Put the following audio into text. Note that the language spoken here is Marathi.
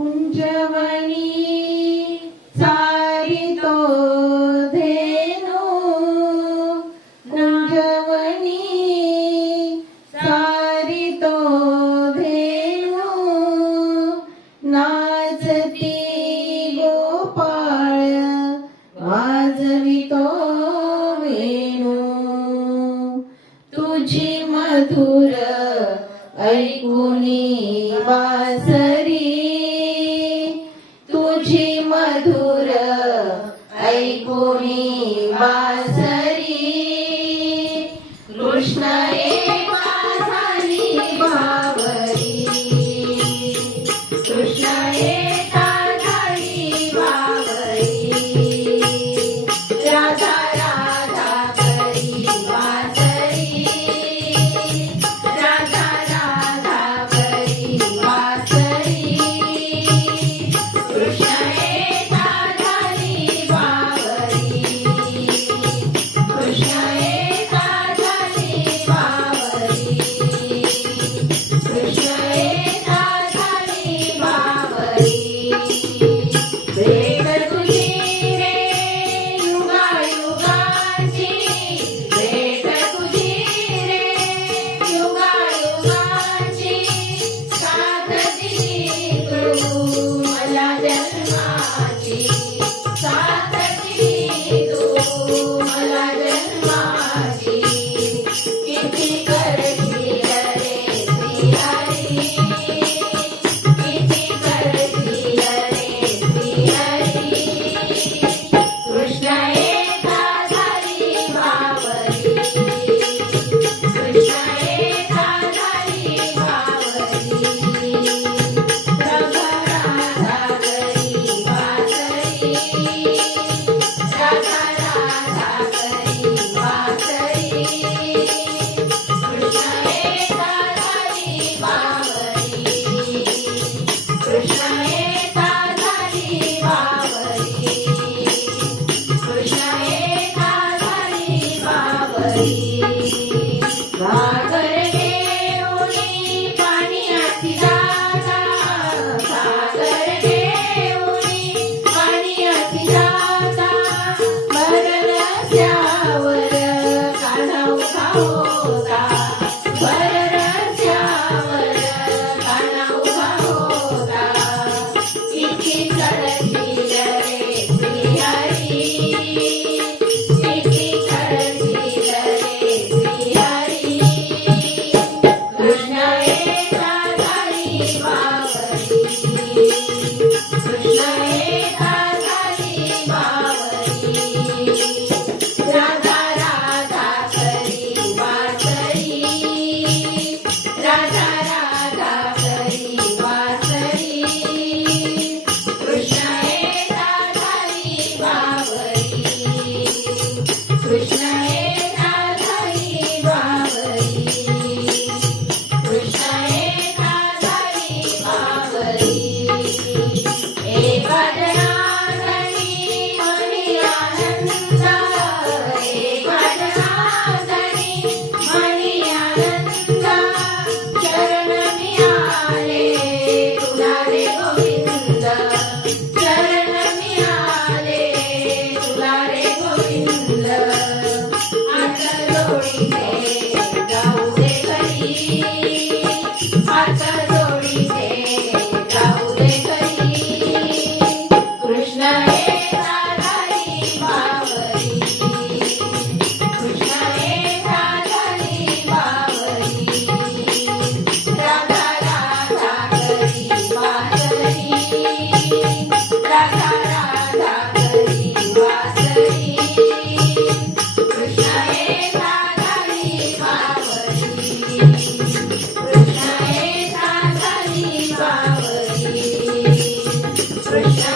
कुंजवनी चारितो धेनु कुंजवनी चारितो धेनु नाचती गोपाळ वाजवितो वेणू तुझी मधुर ऐकुनी वासरी तुझी मधुर ऐकुनी वासरी कृष्ण एका झाली बावरी कृष्ण एका झाली बावरी राधा राधा करी वासरी राधा राधा करी वासरी कृष्ण एका झाली बावरी कृष्ण एका झाली बावरी कृष्ण एका झाली बावरी भेट तुझी रे युगायुगाची भेट तुझी रे युगायुगाची साथ दिली तू मला जन्माची साथ दिली तू मला जन्माची किती करशील रे श्रीहरी किती करशील रे श्रीहरी कृष्ण एका झाली बावरी कृष्ण एका झाली बावरी राधा राधा करी वासरी राधा राधा करी वासरी कृष्ण एका झाली बावरी कृष्ण एका झाली बावरी कृष्ण एका झाली बावरी घागर घेऊनी पाण्याची जागा घागर घेऊनी पाण्याची जागा भररस्यावर कान्हा उभा होता भररस्यावर कान्हा उभा होता किती करशील रे श्रीहरी किती करशील रे श्रीहरी कृष्ण एका झाली बावरी कृष्ण एका झाली बावरी राधा राधा करी वासरी राधा राधा करी वासरी कृष्ण एका झाली बावरी कृष्ण एका झाली बावरी कृष्ण एका झाली बावरी एका जनार्दनी मनी आनंद एका जनार्दनी मनी आनंद शरण मी आले तुला रे गोविंद शरण मी आले तुला रे गोविंद हात जोडीते जाऊ दे घरी हात जोडीते जाऊ दे घरी कृष्ण एका झाली बावरी कृष्ण एका झाली बावरी राधा राधा करी वासरी राधा राधा करी वासरी कृष्ण एका झाली बावरी कृष्ण एका झाली बावरी कृष्ण